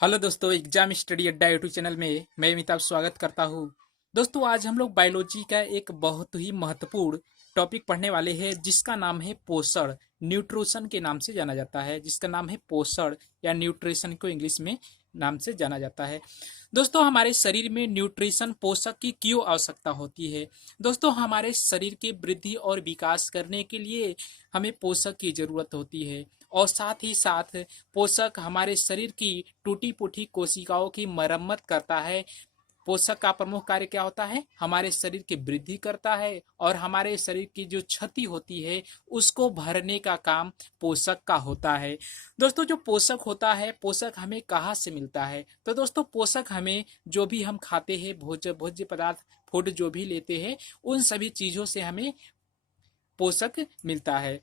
Hello दोस्तों, exam study अड्डा YouTube channel में मैं अमिताभ स्वागत करता हूँ। दोस्तों, आज हम लोग बायोलॉजी का एक बहुत ही महत्वपूर्ण टॉपिक पढ़ने वाले हैं जिसका नाम है पोषण। न्यूट्रिशन के नाम से जाना जाता है, जिसका नाम है पोषण या न्यूट्रिशन को इंग्लिश में नाम से जाना जाता है। दोस्तों, हमारे शरीर में न्यूट्रिशन पोषक की क्यों आवश्यकता होती है? दोस्तों, हमारे शरीर के वृद्धि और विकास करने के लिए हमें पोषक की जरूरत होती है और साथ ही साथ पोषक हमारे शरीर की टूटी फूटी कोशिकाओं की मरम्मत करता है। पोषक का प्रमुख कार्य क्या होता है? हमारे शरीर की वृद्धि करता है और हमारे शरीर की जो क्षति होती है उसको भरने का काम पोषक का होता है। दोस्तों, जो पोषक होता है, पोषक हमें कहाँ से मिलता है? तो दोस्तों, पोषक हमें जो भी हम खाते हैं, भोज्य भोज्य पदार्थ, फूड जो भी लेते हैं, उन सभी चीजों से हमें पोषक मिलता है।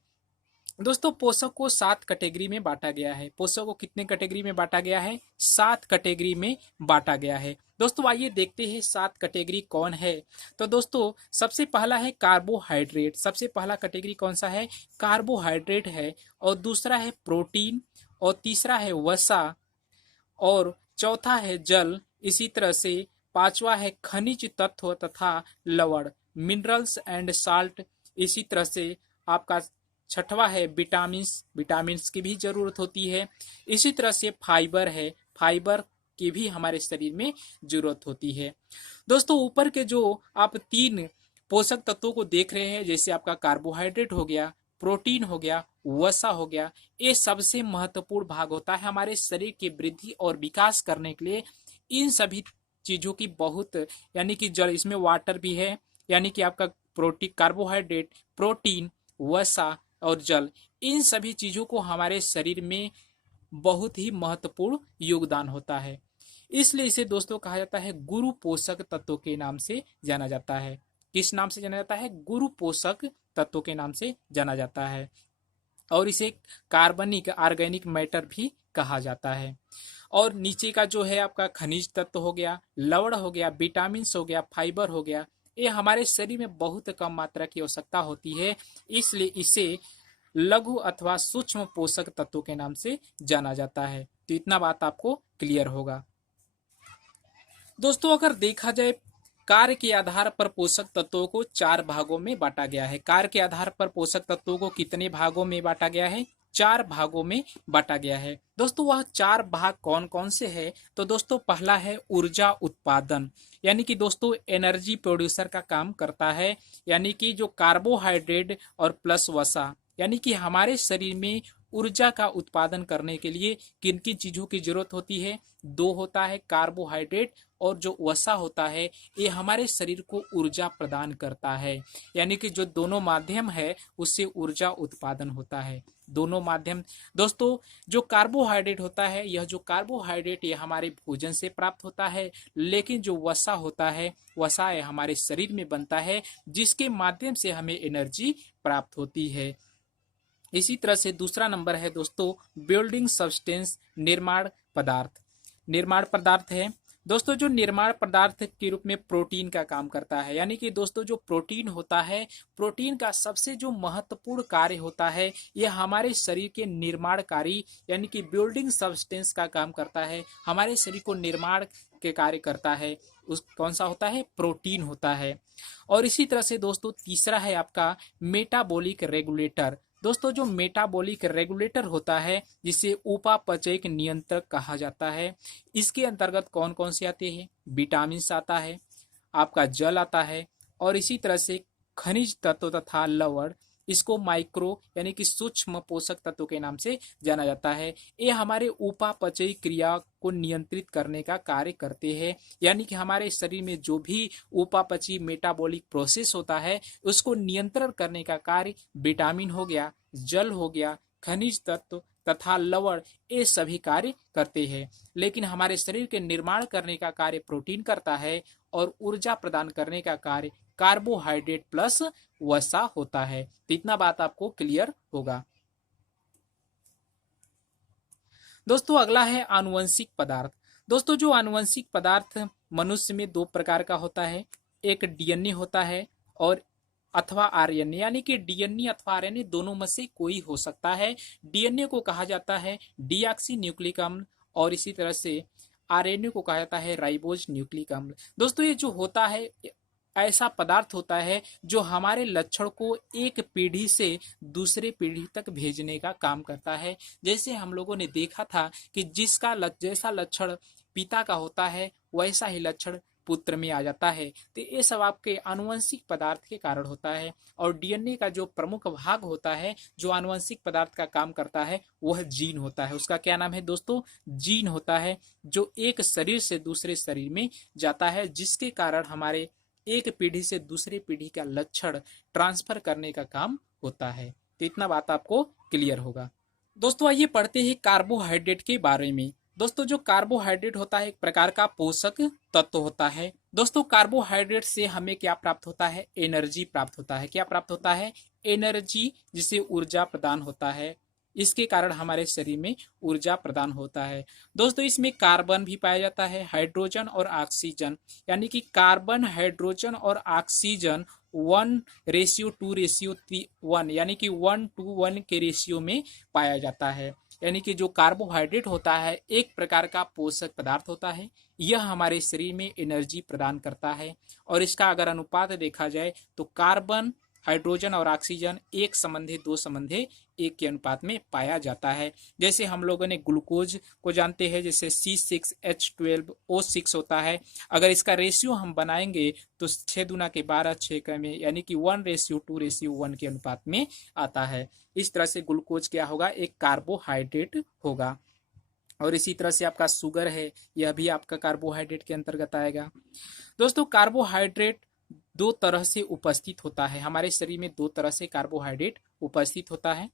दोस्तों, पोषक को 7 कैटेगरी में बांटा गया है। पोषक को कितने कैटेगरी में बांटा गया है? 7 कैटेगरी में बांटा गया है। दोस्तों, आइए देखते हैं 7 कैटेगरी कौन है। तो दोस्तों, सबसे पहला है कार्बोहाइड्रेट। सबसे पहला कैटेगरी कौन सा है? कार्बोहाइड्रेट है। और दूसरा है प्रोटीन, और तीसरा है वसा, और चौथा है जल। इसी तरह से पांचवा है खनिज तत्व तथा लवण, मिनरल्स एंड साल्ट। इसी तरह से आपका छठवा है विटामिन्स, विटामिन्स की भी जरूरत होती है। इसी तरह से फाइबर है, फाइबर की भी हमारे शरीर में जरूरत होती है। दोस्तों, ऊपर के जो आप 3 पोषक तत्वों को देख रहे हैं, जैसे आपका कार्बोहाइड्रेट हो गया, प्रोटीन हो गया, वसा हो गया, ये सबसे महत्वपूर्ण भाग होता है हमारे शरीर की वृद्धि और विकास करने के लिए। इन सभी चीजों की बहुत, यानी कि जल, इसमें वाटर भी है, यानी कि आपका प्रोटीन, कार्बोहाइड्रेट, प्रोटीन, वसा और जल, इन सभी चीजों को हमारे शरीर में बहुत ही महत्वपूर्ण योगदान होता है। इसलिए इसे दोस्तों कहा जाता है गुरु पोषक तत्वों के नाम से जाना जाता है। किस नाम से जाना जाता है? गुरु पोषक तत्वों के नाम से जाना जाता है। और इसे कार्बनिक ऑर्गेनिक मैटर भी कहा जाता है। और नीचे का जो है आपका खनिज तत्व हो गया, लवण हो गया, विटामिन हो गया, फाइबर हो गया, ये हमारे शरीर में बहुत कम मात्रा की आवश्यकता होती है। इसलिए इसे लघु अथवा सूक्ष्म पोषक तत्वों के नाम से जाना जाता है। तो इतना बात आपको क्लियर होगा। दोस्तों, अगर देखा जाए, कार्य के आधार पर पोषक तत्वों को 4 भागों में बांटा गया है। कार्य के आधार पर पोषक तत्वों को कितने भागों में बांटा गया है? 4 भागों में बांटा गया है। दोस्तों, वह 4 भाग कौन कौन से है? तो दोस्तों, पहला है ऊर्जा उत्पादन, यानी कि दोस्तों एनर्जी प्रोड्यूसर का काम करता है। यानी कि जो कार्बोहाइड्रेट और प्लस वसा, यानी कि हमारे शरीर में ऊर्जा का उत्पादन करने के लिए किन किन चीजों की जरूरत होती है? 2 होता है, कार्बोहाइड्रेट और जो वसा होता है, ये हमारे शरीर को ऊर्जा प्रदान करता है। यानी कि जो दोनों माध्यम है उससे ऊर्जा उत्पादन होता है। दोनों माध्यम। दोस्तों, जो कार्बोहाइड्रेट होता है, यह जो कार्बोहाइड्रेट ये हमारे भोजन से प्राप्त होता है, लेकिन जो वसा होता है, वसा ये हमारे शरीर में बनता है, जिसके माध्यम से हमें एनर्जी प्राप्त होती है। इसी तरह से दूसरा नंबर है दोस्तों बिल्डिंग सब्सटेंस, निर्माण पदार्थ। निर्माण पदार्थ है दोस्तों, जो निर्माण पदार्थ के रूप में प्रोटीन का काम करता है। यानी कि दोस्तों, जो प्रोटीन होता है, प्रोटीन का सबसे जो महत्वपूर्ण कार्य होता है, यह हमारे शरीर के निर्माणकारी, यानी कि बिल्डिंग सब्सटेंस का काम करता है। हमारे शरीर को निर्माण के कार्य करता है, उस कौन सा होता है? प्रोटीन होता है। और इसी तरह से दोस्तों तीसरा है आपका मेटाबॉलिक रेगुलेटर। दोस्तों, जो मेटाबॉलिक रेगुलेटर होता है, जिसे उपापचयिक नियंत्रक कहा जाता है, इसके अंतर्गत कौन कौन से आते हैं? विटामिन आता है, आपका जल आता है, और इसी तरह से खनिज तत्व तथा लवण, इसको माइक्रो यानी कि सूक्ष्म पोषक तत्व के नाम से जाना जाता है। ये हमारे उपापचयी क्रिया को नियंत्रित करने का कार्य करते हैं। यानी कि हमारे शरीर में जो भी उपापचयी मेटाबॉलिक प्रोसेस होता है, उसको नियंत्रण करने का कार्य विटामिन हो गया, जल हो गया, खनिज तत्व तथा लवण, ये सभी कार्य करते हैं। लेकिन हमारे शरीर के निर्माण करने का कार्य प्रोटीन करता है, और ऊर्जा प्रदान करने का कार्य कार्बोहाइड्रेट प्लस वसा होता है। तो इतना बात आपको क्लियर होगा। दोस्तों, अगला है आनुवंशिक पदार्थ। दोस्तों, जो आनुवंशिक पदार्थ मनुष्य में 2 प्रकार का होता है। एक डीएनए होता है और अथवा आरएनए, यानी कि डीएनए अथवा आरएनए दोनों में से कोई हो सकता है। डीएनए को कहा जाता है डीऑक्सी न्यूक्लिक अम्ल, और इसी तरह से आरएनए को कहा जाता है राइबोज न्यूक्लिक अम्ल। दोस्तों ये जो होता है ऐसा पदार्थ होता है जो हमारे लक्षण को एक पीढ़ी से दूसरे पीढ़ी तक भेजने का काम करता है। जैसे हम लोगों ने देखा था कि जैसा लक्षण पिता का होता है वैसा ही लक्षण पुत्र में आ जाता है। तो ये सब आपके आनुवंशिक पदार्थ के कारण होता है। और डीएनए का जो प्रमुख भाग होता है जो आनुवंशिक पदार्थ का काम करता है वह जीन होता है। उसका क्या नाम है दोस्तों? जीन होता है, जो एक शरीर से दूसरे शरीर में जाता है, जिसके कारण हमारे एक पीढ़ी से दूसरी पीढ़ी का लक्षण ट्रांसफर करने का काम होता है। तो इतना बात आपको क्लियर होगा। दोस्तों आइए पढ़ते हैं कार्बोहाइड्रेट के बारे में। दोस्तों जो कार्बोहाइड्रेट होता है एक प्रकार का पोषक तत्व होता है। दोस्तों कार्बोहाइड्रेट से हमें क्या प्राप्त होता है? एनर्जी प्राप्त होता है। क्या प्राप्त होता है? एनर्जी, जिससे ऊर्जा प्रदान होता है। इसके कारण हमारे शरीर में ऊर्जा प्रदान होता है। दोस्तों इसमें कार्बन भी पाया जाता है, हाइड्रोजन और ऑक्सीजन, यानी कि कार्बन, हाइड्रोजन और ऑक्सीजन 1:2:1 यानी कि 1:1 के रेशियो में पाया जाता है। यानी कि जो कार्बोहाइड्रेट होता है एक प्रकार का पोषक पदार्थ होता है। यह हमारे शरीर में एनर्जी प्रदान करता है। और इसका अगर अनुपात देखा जाए तो कार्बन, हाइड्रोजन और ऑक्सीजन 1:2:1 के अनुपात में पाया जाता है। जैसे हम लोगों ने ग्लूकोज को जानते हैं, जैसे C6H12O6 होता है। अगर इसका रेशियो हम बनाएंगे तो 6 दूना के 12, 6 में, यानी कि 1:2:1 के अनुपात में आता है। इस तरह से ग्लूकोज क्या होगा? एक कार्बोहाइड्रेट होगा। और इसी तरह से आपका शुगर है, यह भी आपका कार्बोहाइड्रेट के अंतर्गत आएगा। दोस्तों कार्बोहाइड्रेट दो तरह से उपस्थित होता है हमारे शरीर में। दो तरह से कार्बोहाइड्रेट उपस्थित होता है।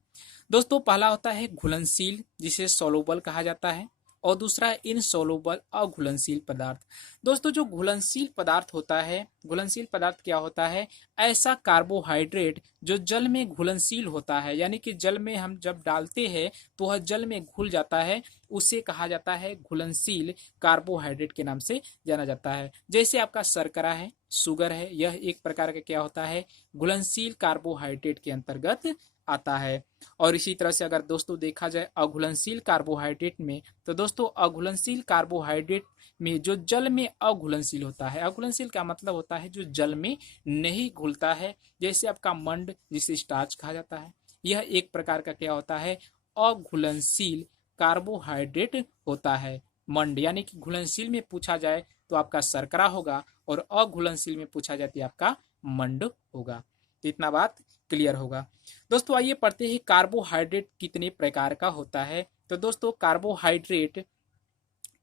दोस्तों पहला होता है घुलनशील, जिसे सोलुबल कहा जाता है, और दूसरा है इनसोलुबल, अघुलनशील पदार्थ। दोस्तों जो घुलनशील पदार्थ होता है, घुलनशील पदार्थ क्या होता है? ऐसा कार्बोहाइड्रेट जो जल में घुलनशील होता है, यानी कि जल में हम जब डालते हैं तो वह जल में घुल जाता है, उसे कहा जाता है घुलनशील कार्बोहाइड्रेट के नाम से जाना जाता है। जैसे आपका शर्करा है, शुगर है, यह एक प्रकार का क्या होता है? घुलनशील कार्बोहाइड्रेट के अंतर्गत आता है। और इसी तरह से अगर दोस्तों देखा जाए अघुलनशील कार्बोहाइड्रेट में, तो दोस्तों अघुलनशील कार्बोहाइड्रेट में जो जल में अघुलनशील होता है, अघुलनशील का मतलब होता है जो जल में नहीं घुलता है। जैसे आपका मंड, जिसे स्टार्च कहा जाता है, यह एक प्रकार का क्या होता है? अघुलनशील कार्बोहाइड्रेट होता है मंड। यानी कि घुलनशील में पूछा जाए तो आपका शर्करा होगा, और अघुलनशील में पूछा जाए तो आपका मंड होगा। तो इतना बात क्लियर होगा। दोस्तों आइए पढ़ते हैं कार्बोहाइड्रेट कितने प्रकार का होता है। तो दोस्तों कार्बोहाइड्रेट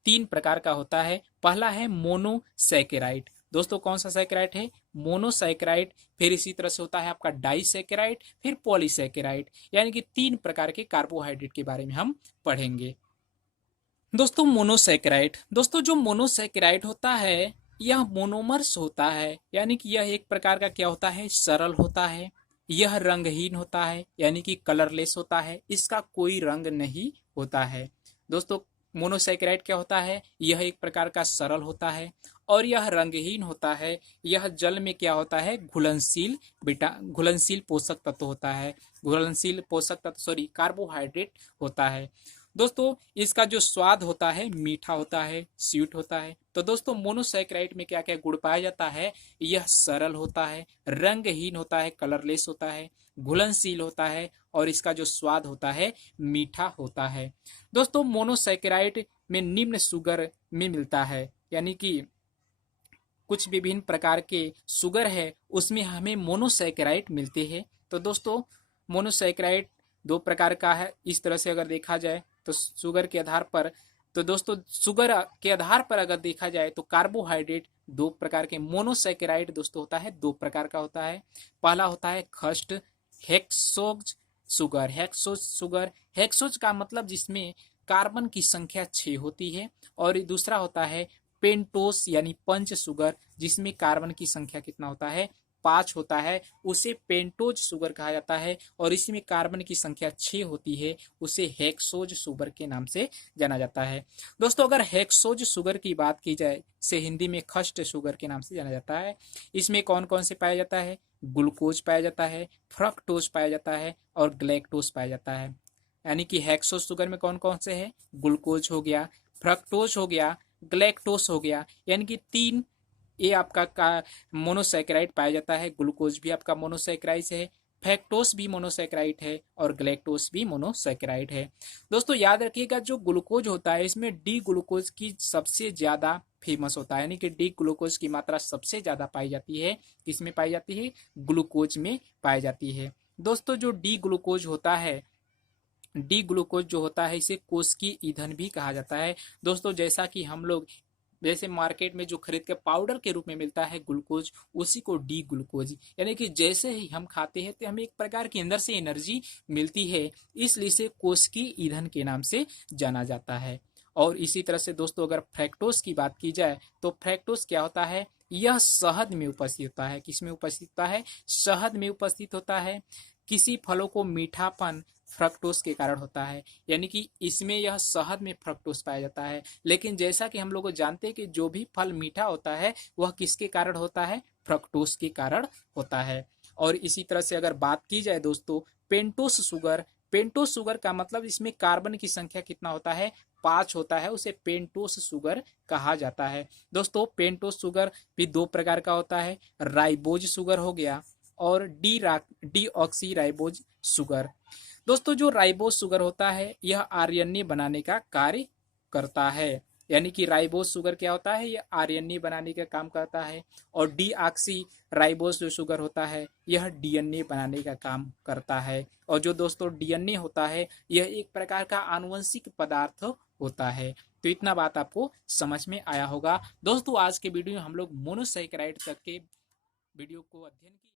3 प्रकार का होता है। पहला है मोनोसैकेराइड। दोस्तों कौन सा सैकेराइड है? मोनोसैकेराइड। फिर इसी तरह से होता है आपका डाइसैकेराइड, फिर पॉलीसैकेराइड। यानी कि 3 प्रकार के कार्बोहाइड्रेट के बारे में हम पढ़ेंगे। दोस्तों मोनोसैकेराइड, दोस्तों जो मोनोसैकेराइड होता है यह मोनोमर्स होता है, यानी कि यह एक प्रकार का क्या होता है? सरल होता है। यह रंगहीन होता है, यानी कि कलरलेस होता है, इसका कोई रंग नहीं होता है। दोस्तों मोनोसैकेराइड क्या होता है? यह एक प्रकार का सरल होता है और यह रंगहीन होता है। यह जल में क्या होता है? घुलनशील पोषक तत्व होता है। घुलनशील पोषक तत्व कार्बोहाइड्रेट होता है। दोस्तों इसका जो स्वाद होता है मीठा होता है, स्वीट होता है। तो दोस्तों मोनोसैकेराइड में क्या क्या गुण पाया जाता है? यह सरल होता है, रंगहीन होता है, कलरलेस होता है, घुलनशील होता है, और इसका जो स्वाद होता है मीठा होता है। दोस्तों मोनोसैकेराइड में निम्न शुगर में मिलता है, यानी कि कुछ विभिन्न प्रकार के शुगर है उसमें हमें मोनोसैकेराइड मिलते हैं। तो दोस्तों मोनोसैकेराइड 2 प्रकार का है। इस तरह से अगर देखा जाए तो शुगर के आधार पर, तो दोस्तों शुगर के आधार पर अगर देखा जाए तो कार्बोहाइड्रेट 2 प्रकार के, मोनोसैकेराइड दोस्तों होता है 2 प्रकार का होता है। पहला होता है खस्ट हेक्सोज शुगर। हेक्सोज का मतलब जिसमें कार्बन की संख्या 6 होती है, और दूसरा होता है पेंटोस यानी पंच शुगर, जिसमें कार्बन की संख्या कितना होता है? 5 होता है, उसे पेंटोज शुगर कहा जाता है। और इसी में कार्बन की संख्या 6 होती है, उसे हेक्सोज शुगर के नाम से जाना जाता है। दोस्तों अगर हेक्सोज शुगर की बात की जाए, से हिंदी में खस्ट शुगर के नाम से जाना जाता है। इसमें कौन कौन से पाया जाता है? ग्लूकोज पाया जाता है, फ्रक्टोज पाया जाता है, और ग्लैक्टोज पाया जाता है। यानी कि हेक्सोज शुगर में कौन कौन से है? ग्लूकोज हो गया, फ्रक्टोज हो गया, ग्लैक्टोस हो गया, यानी कि तीन ये आपका का मोनोसैकेराइड पाया जाता है। ग्लूकोज भी आपका मोनोसैकेराइड है, फैक्टोस भी मोनोसैकेराइड है और ग्लैक्टोस भी मोनोसैकेराइड है। दोस्तों याद रखिएगा, जो ग्लूकोज होता है इसमें डी ग्लूकोज की सबसे ज्यादा फेमस होता है, यानी कि डी ग्लूकोज की मात्रा सबसे ज्यादा पाई जाती है। किसमें पाई जाती है? ग्लूकोज में पाई जाती है। दोस्तों जो डी ग्लूकोज होता है, डी ग्लूकोज जो होता है इसे कोशिकीय ईंधन भी कहा जाता है। दोस्तों जैसा कि हम लोग जैसे मार्केट में जो खरीद के पाउडर के रूप में मिलता है ग्लूकोज, उसी को डी ग्लूकोज, यानी कि जैसे ही हम खाते हैं तो हमें एक प्रकार की अंदर से एनर्जी मिलती है, इसलिए इसे कोशिकीय ईंधन के नाम से जाना जाता है। और इसी तरह से दोस्तों अगर फ्रैक्टोज की बात की जाए तो फ्रैक्टोज क्या होता है? यह शहद में उपस्थित होता है। किसमें उपस्थित होता है? शहद में उपस्थित होता है। किसी फलों को मीठापन फ्रक्टोज के कारण होता है, यानी कि इसमें यह शहद में फ्रक्टोज पाया जाता है। लेकिन जैसा कि हम लोग जानते हैं कि जो भी फल मीठा होता है वह किसके कारण होता है? फ्रक्टोज के कारण होता है। और इसी तरह से अगर बात की जाए दोस्तों पेंटोस शुगर, पेंटोस शुगर का मतलब इसमें कार्बन की संख्या कितना होता है? 5 होता है, उसे पेंटोस शुगर कहा जाता है। दोस्तों पेंटोस शुगर भी दो प्रकार का होता है, राइबोज शुगर हो गया और डी ऑक्सी राइबोज शुगर। दोस्तों जो राइबोज शुगर होता है यह आरएनए बनाने का कार्य करता है, यानी कि राइबोज शुगर क्या होता है? यह आरएनए बनाने का काम करता है। और डी ऑक्सी राइबोज जो शुगर होता है यह डीएनए बनाने का काम करता है। और जो दोस्तों डीएनए होता है यह एक प्रकार का आनुवंशिक पदार्थ होता है। तो इतना बात आपको समझ में आया होगा। दोस्तों आज के वीडियो में हम लोग मोनोसैकेराइड तक के वीडियो को अध्ययन किया।